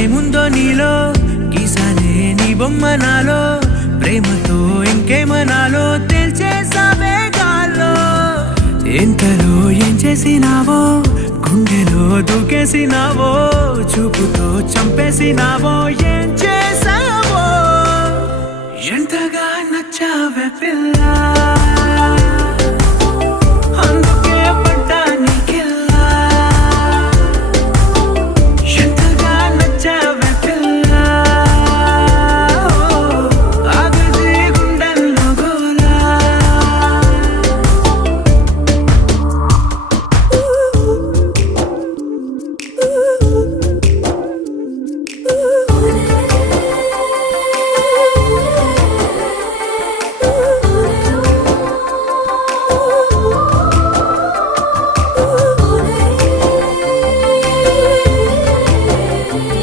ఏముందో నీలో గీసానే నీ బొమ్మ నాలో ప్రేమతో ఇంకేమనాలో తేల్చేసావే గాల్లో ఎంతలో ఏం చేసినావో గుండెలో దూకేసినావో చూపుతో చంపేసినావో ఏం చేసావో ఎంతగా నచ్చావే పిల్ల